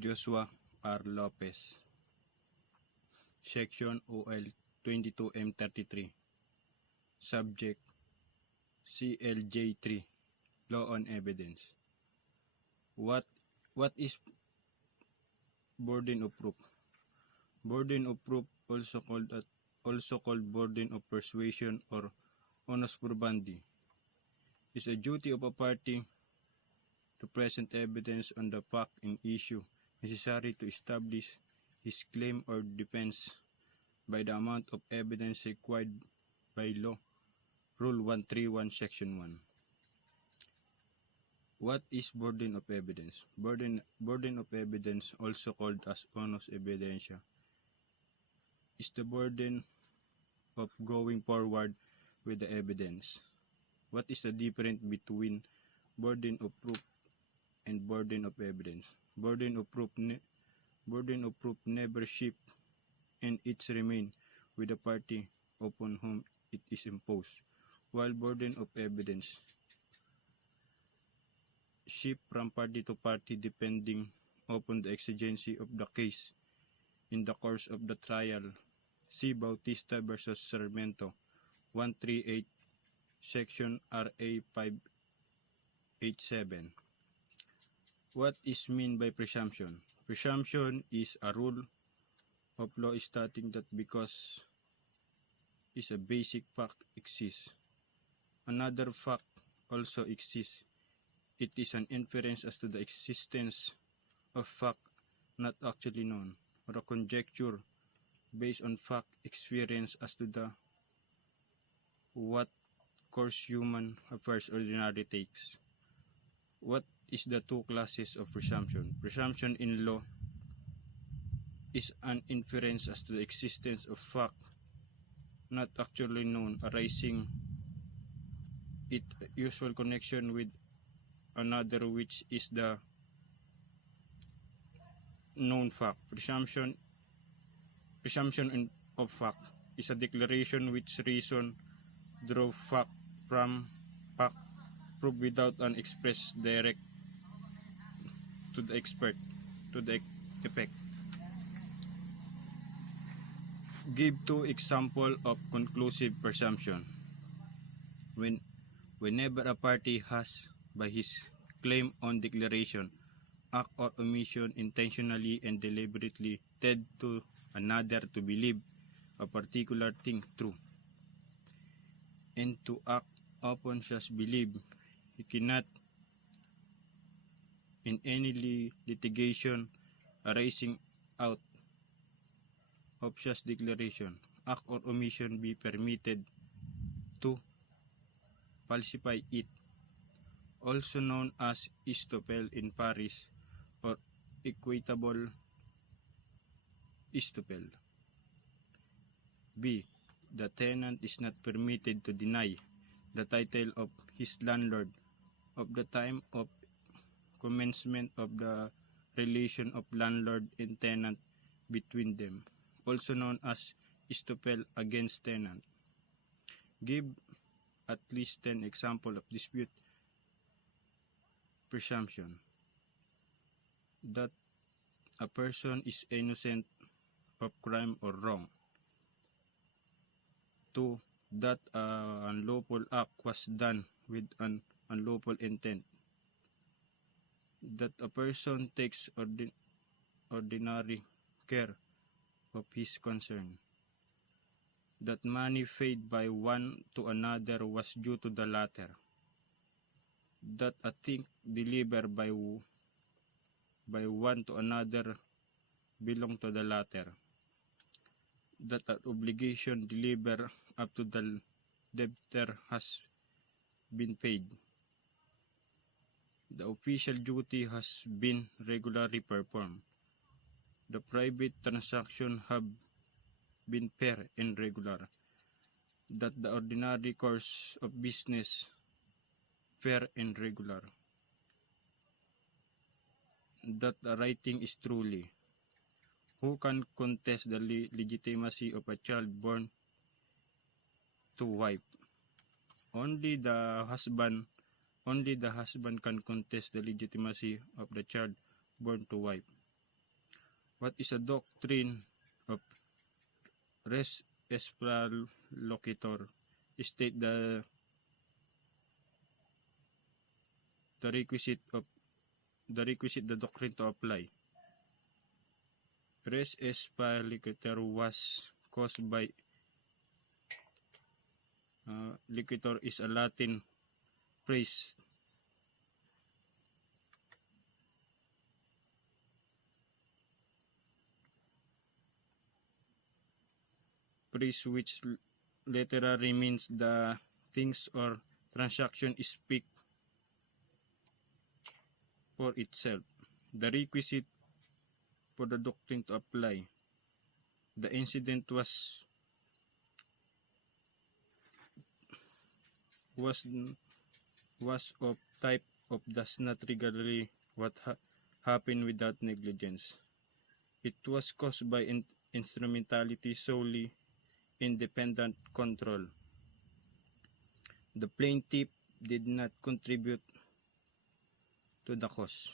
Joshua R. Lopez. Section OL 22M33. Subject CLJ3. Law on Evidence. What is burden of proof? Burden of proof, also called burden of persuasion or onus probandi, is a duty of a party to present evidence on the fact in issue necessary to establish his claim or defense by the amount of evidence required by law. Rule 131, Section 1. What is burden of evidence? Burden of evidence, also called as onus evidentia, is the burden of going forward with the evidence. What is the difference between burden of proof and burden of evidence? Burden of proof never shifts, and it remains with the party upon whom it is imposed, while burden of evidence shift from party to party depending upon the exigency of the case in the course of the trial. See Bautista versus Sarmiento 138, Section RA 587. What is meant by presumption? Presumption is a rule of law stating that because is a basic fact exists, another fact also exists. It is an inference as to the existence of fact not actually known, or a conjecture based on fact experience as to the what course human affairs ordinarily takes. What is the two classes of presumption? Presumption in law is an inference as to the existence of fact not actually known, arising in usual connection with another which is the known fact. Presumption of fact is a declaration which reason draw fact from fact proved without an express direct to the expert to the effect. Give two examples of conclusive presumption. Whenever a party has, by his claim on declaration, act or omission intentionally and deliberately led to another to believe a particular thing true, and to act upon such belief, he cannot in any litigation arising out of such declaration, act or omission be permitted to falsify it, also known as estoppel in Paris or equitable estoppel. B. The tenant is not permitted to deny the title of his landlord of the time of commencement of the relation of landlord and tenant between them, also known as estoppel against tenant. Give at least 10 examples of dispute presumption. That a person is innocent of crime or wrong. 2. That an unlawful act was done with an unlawful intent. That a person takes ordinary care of his concern. That money paid by one to another was due to the latter. That a thing delivered by one to another belong to the latter. That an obligation delivered up to the debtor has been paid. The official duty has been regularly performed. The private transaction have been fair and regular. That the ordinary course of business fair and regular. That the writing is truly. Who can contest the legitimacy of a child born to wife? Only the husband can contest the legitimacy of the child born to wife. What is a doctrine of res locator? State the requisite the doctrine to apply. Res locator was caused by locator is a Latin phrase which literally means the things or transaction speak for itself. The requisite for the doctrine to apply. The incident was of type of does not regularly what happened without negligence. It was caused by instrumentality solely independent control. The plaintiff did not contribute to the cause.